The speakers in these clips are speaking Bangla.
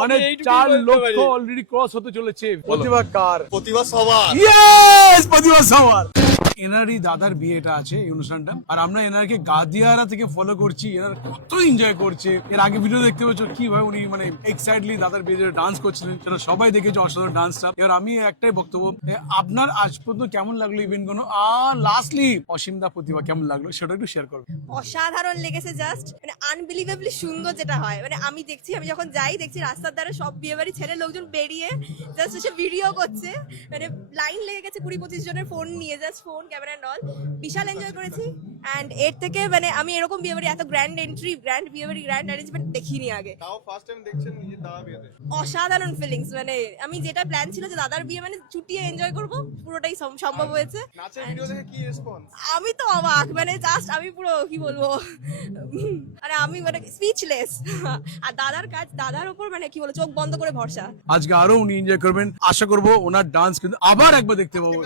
মানে 4 লক্ষ অলরেডি ক্রস হতে চলেছে। প্রতিভা কার? প্রতিভা সবার। ইয়েস, প্রতিভা সবার। এনারই দাদার বিয়েটা আছে এই অনুষ্ঠানটা, আর আমরা এনারকে গাদিয়ারা থেকে ফলো করছি। এনার কত এনজয় করছে, এর আগে ভিডিও দেখতে পাচ্ছ কিভাবে উনি মানে এক্সাইটলি দাদার বিয়েতে ডান্স করছিলেন, সেটা সবাই দেখেছে অসাধারণ ডান্সটা। এবার আমি একটাই বক্তব্য, আপনার আজ পর্যন্ত কেমন লাগলো ইভেন্ট গুলো, আর লাস্টলি অসীমদা প্রতিভা কেমন লাগলো সেটা একটু শেয়ার করবো। অসাধারণ লেগেছে, জাস্ট মানে আনবিলিভেবলি সুন্দর যেটা হয়। মানে আমি যখন যাই দেখছি রাস্তার ধারে সব বিয়ে বাড়ি ছেলে লোকজন বেরিয়ে জাস্ট এসে ভিডিও করছে, মানে লাইন লেগে গেছে 20-25 জনের ফোন নিয়ে, জাস্ট ফোন ক্যামেরা নল। বিশাল এনজয় করেছি। অ্যান্ড এর থেকে মানে আমি এরকম বিয়ে বাড়ি এত গ্র্যান্ড এন্ট্রি, গ্র্যান্ড বিয়ে বাড়ি, গ্র্যান্ড অ্যারেঞ্জমেন্ট দেখিনি আগে। তাও ফার্স্ট টাইম দেখছেন নিজের দাদা বিয়েতে? অসাধারণ ফিলিংস। মানে আমি যেটা প্ল্যান ছিল যে দাদার বিয়ে মানে চুটিয়ে এনজয় করব, পুরোটাই সম্ভব হয়েছে। নাচের ভিডিও দেখে কি রেসপন্স? আমি তো অবাক, মানে জাস্ট আমি পুরো কি বলবো, মানে আমি মানে স্পিচলেস। আর দাদার কাজ, দাদার উপর মানে কি বলবো, চোখ বন্ধ করে ভরসা। আজকে আরো উনি এনজয় করবেন, আশা করবো ওনার ডান্স কিন্তু আবার একবার দেখতে পাবো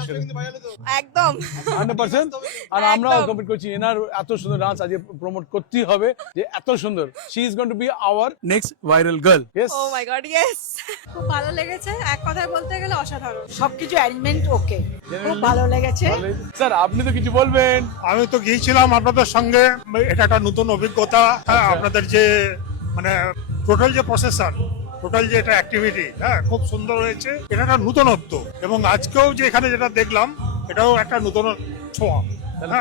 একদম 100%। আর আমরাও কমেন্ট করছি এনার এত সুন্দর ডান্স আজকে প্রমোট করতেই হবে, যে এত সুন্দর। She is going to be our next viral girl. Yes, oh my god, yes. খুব ভালো লেগেছে, এক কথায় বলতে গেলে অসাধারণ। সবকিছু অ্যারেঞ্জমেন্ট ওকে, খুব ভালো লেগেছে। স্যার আপনি তো কিছু বলবেন? আমি তো গিয়েছিলাম আপনাদের সঙ্গে, এটা একটা নতুন অভিজ্ঞতা। হ্যাঁ, আপনাদের যে মানে টোটাল যে প্রসেসর, টোটাল যে এটা অ্যাক্টিভিটি, হ্যাঁ খুব সুন্দর হয়েছে। এটা একটা নতুনত্ব, এবং আজকেও যে এখানে যেটা দেখলাম এটাও একটা নতুন ছোঁয়া।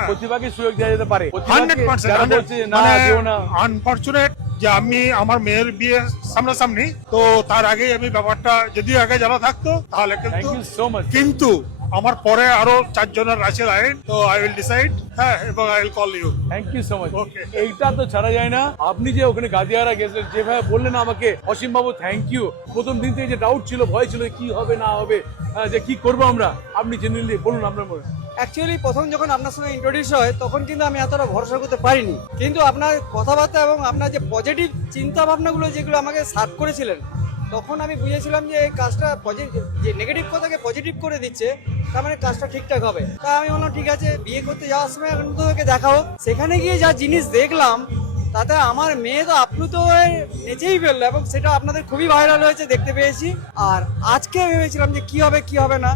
প্রতিভাকে সুযোগ দেওয়া যেতে পারে। 100%। আনফরচুনেট যে আমি আমার মেয়ের বিয়ে সামনাসামনি, তো তার আগেই আমি ব্যাপারটা, যদি আগে জানা থাকতো তাহলে কিন্তু আমার পরে আরো 4 জনের আছে লাইন, তো আই উইল ডিসাইড। হ্যাঁ, এবং I will call you. Thank you so much. এইটা তো ছাড়া যায় না। আপনি যে ওখানে গাদিয়ারা গেছিলেন, যেভাবে বললেন আমাকে অসীম বাবু থ্যাংক ইউ। প্রথম দিন থেকে যে ডাউট ছিল, ভয় ছিল কি হবে না হবে, যে কি করবো আমরা, আপনি জেনুইনলি বলুন আপনার মনে। অ্যাকচুয়ালি প্রথম যখন আপনার সঙ্গে ইন্ট্রোডিউস হয় তখন কিন্তু আমি এতটা ভরসা করতে পারিনি, কিন্তু আপনার কথাবার্তা এবং আপনার যে পজিটিভ চিন্তা ভাবনাগুলো যেগুলো আমাকে সার্ভ করেছিলেন, তখন আমি বুঝেছিলাম যে এই কাজটা যে নেগেটিভ কথাকে পজিটিভ করে দিচ্ছে, তার মানে কাজটা ঠিকঠাক হবে। তাই আমি বললাম ঠিক আছে, বিয়ে করতে যাওয়ার সময় এখন তোকে দেখাও। সেখানে গিয়ে যা জিনিস দেখলাম, তাতে আমার মেয়ে তো আপ্লুত হয়ে নেচেই ফেললো, এবং সেটা আপনাদের খুবই ভাইরাল হয়েছে, দেখতে পেয়েছি। আর আজকে ভেবেছিলাম যে কি হবে কি হবে না,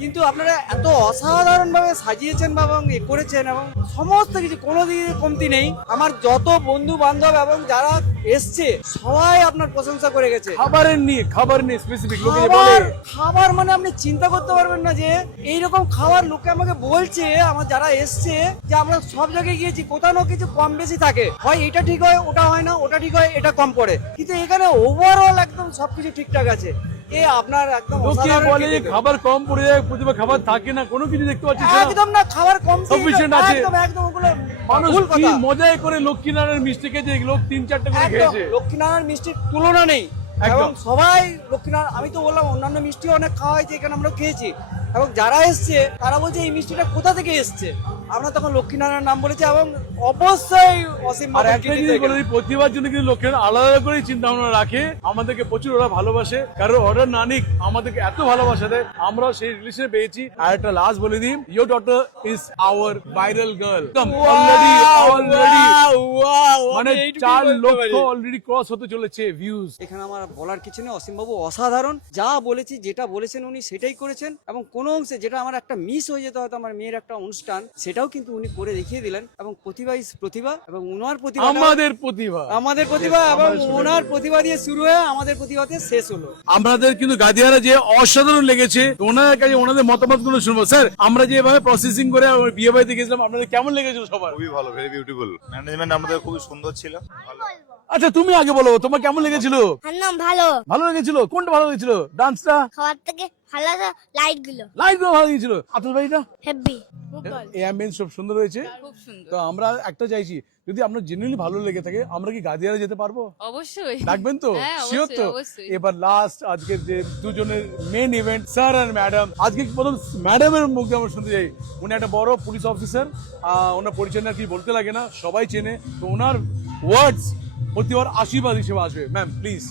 কিন্তু আপনারা এত অসাধারণভাবে সাজিয়েছেন এবং করেছেন, এবং সমস্ত কিছু কোনো দিকে কমতি নেই। আমার যত বন্ধু বান্ধব এবং যারা এসছে সবাই আপনার প্রশংসা করে গেছে। খাবার নিয়ে স্পেসিফিক খাবার মানে আপনি চিন্তা করতে পারবেন না যে এইরকম খাবার লোকে আমাকে বলছে, আমার যারা এসছে, যে আমরা সব জায়গায় গিয়েছি, কোথাও না কিছু কম বেশি থাকে, হয় এটা ঠিক হয় ওটা হয় না, ওটা ঠিক হয় এটা কম পড়ে, কিন্তু এখানে ওভারঅল একদম সবকিছু ঠিকঠাক আছে। আপনার একদম বলে যে খাবার কম পড়ে যায়, প্রতিভা খাবার থাকে না, কোনো কিছু দেখতে পাচ্ছি একদম না, খাবার কম সাফিশিয়েন্ট আছে। একদম ওগুলো মানুষ কি মজাই করে লক্ষ্মীনারায়ণ মিষ্টি খেয়েছে, লোক 3-4টা করে খেয়েছে। লক্ষ্মীনারায়ণ মিষ্টির তুলনা নেই, এবং সবাই লক্ষ্মীনারায়ণ, আমি তো বললাম অন্যান্য মিষ্টি অনেক খাওয়া হয়েছে, এখানে আমরা খেয়েছি, এবং যারা এসছে তারা বলছে এই মিষ্টিটা কোথা থেকে এসছে। আমরা তখন লক্ষ্মীনারায়ণ নাম বলেছি, এবং অবশ্যই অসীম প্রতিভার জন্য কিন্তু লক্ষ্মীনারায়ণ আলাদা করে চিন্তা ভাবনা রাখে, আমাদেরকে প্রচুর ওরা ভালোবাসে, কারণ অর্ডার না নিক আমাদেরকে এত ভালোবাসা দেয়, আমরাও সেই রিলেশনে পেয়েছি। আর একটা লাস্ট বলে দিই, your daughter is our viral girl. মানে 4 লক্ষ অলরেডি ক্রস হতে চলেছে ভিউজ। এখানে আমার বলার কিছু নেই, অসীম বাবু অসাধারণ। যা বলেছি, যেটা বলেছেন উনি সেটাই করেছেন, এবং কোনো অংশে যেটা আমার একটা মিস হয়ে যেত, হয়তো আমার মেয়ের একটা অনুষ্ঠান, সেটাও কিন্তু উনি করে দেখিয়ে দিলেন। এবং প্রতিভা ইজ প্রতিভা, এবং ওনার প্রতিভা আমাদের প্রতিভা, এবং ওনার প্রতিভা দিয়ে শুরু হয়ে আমাদের প্রতিভাতে শেষ হলো। আমাদের কিন্তু গাদিয়ারা যে অসাধারণ লেগেছে, ওনার কাছে ওনাদের মতামত গুলো শুনবো। স্যার, আমরা যেভাবে প্রসেসিং করে বিয়ে বাড়িতে গেছিলাম, আপনাদের কেমন লেগেছিল? সবার খুবই ভালো, ভেরি বিউটিফুল। ম্যানেজমেন্ট আমাদের খুবই সুন্দর ছিল। আচ্ছা, তুমি আগে বলো, তোমার কেমন লেগেছিল? ভালো লেগেছিল। কোনটা ভালো লেগেছিল? ডান্সটা? খাবার থেকে ভালো লাইট গুলো ভালো লেগেছিল। আপনার বাড়িটা হেভি, সব সুন্দর হয়েছে। তো আমরা একটা চাইছি, যদি আপনার জেনুইনলি ভালো লেগে থাকে, আমরা কি গাদিয়ারা যেতে পারবো? অবশ্যই ডাকবেন তো? শিওর তো? অবশ্যই। এবার লাস্ট আজকে যে দুজনের মেন ইভেন্ট, স্যার আর ম্যাডাম। আজকে প্রথম ম্যাডামের মুখে আমরা শুনতে চাই। উনি একটা বড় পুলিশ অফিসার, ওনার পরিচয় না কি বলতে লাগে না, সবাই চেনে। তো ওনার ওয়ার্ডস প্রতিবার আশীর্বাদ হিসেবে আসবে। Ma'am please.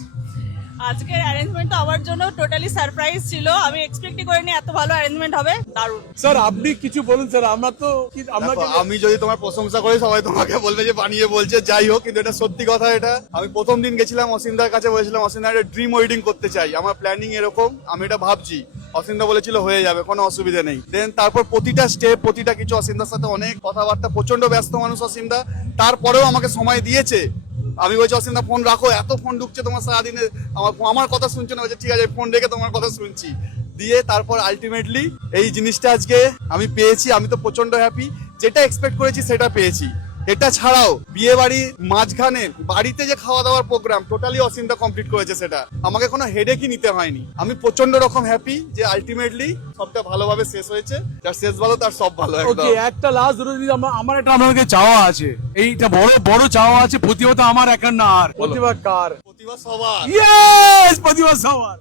আজকের অ্যারেঞ্জমেন্টটা আমার জন্য টোটালি সারপ্রাইজ ছিল। আমি এক্সপেক্টই করিনি এত ভালো অ্যারেঞ্জমেন্ট হবে, দারুণ। স্যার আপনি কিছু বলুন স্যার, আমরা তো দেখো, আমি যদি তোমার প্রশংসা করি সবাই তোমাকে বলবে যে বানিয়ে বলছে, যাই হোক, কিন্তু এটা সত্যি কথা। এটা আমি প্রথম দিন গেছিলাম অসীমদার কাছে, বলেছিলাম অসীমদা একটা ড্রিম ওয়েডিং করতে চাই, আমার প্ল্যানিং এরকম, আমি এটা ভাবছি। অসীমদা বলেছিল হয়ে যাবে, কোনো অসুবিধা নেই। দেন তারপর প্রতিটা স্টেপ, প্রতিটা কিছু অসীমদার সাথে অনেক কথাবার্তা, প্রচন্ড ব্যস্ত মানুষ অসীমদা, তারপরেও আমাকে সময় দিয়েছে। আমি বলছি অসীমদা ফোন রাখো, এত ফোন ঢুকছে তোমার সারাদিনে, আমার কথা শুনছো না। বলছে ঠিক আছে, ফোন রেখে তোমার কথা শুনছি। দিয়ে তারপর আলটিমেটলি এই জিনিসটা আজকে আমি পেয়েছি। আমি তো প্রচন্ড হ্যাপি, যেটা এক্সপেক্ট করেছি সেটা পেয়েছি। এটা ছাড়াও বিয়ে বাড়ির মাঝখানে বাড়িতে যে খাওয়া দাওয়ার প্রোগ্রাম টোটালি অসীমদা কমপ্লিট করেছে, সেটা আমাকে কোনো হেডেকই নিতে হয়নি। আমি প্রচন্ড রকম হ্যাপি যে আলটিমেটলি সবটা ভালোভাবে শেষ হয়েছে। যার শেষ ভালো তার সব ভালো। ওকে, একটা লাস্ট ধরে দিই, আমার একটা আপনাকে চাওয়া আছে, এইটা বড় বড় চাওয়া আছে। প্রতিভা তো আমার একার না, আর প্রতিভা কার? প্রতিভা সবার। ইয়েস, প্রতিভা সবার।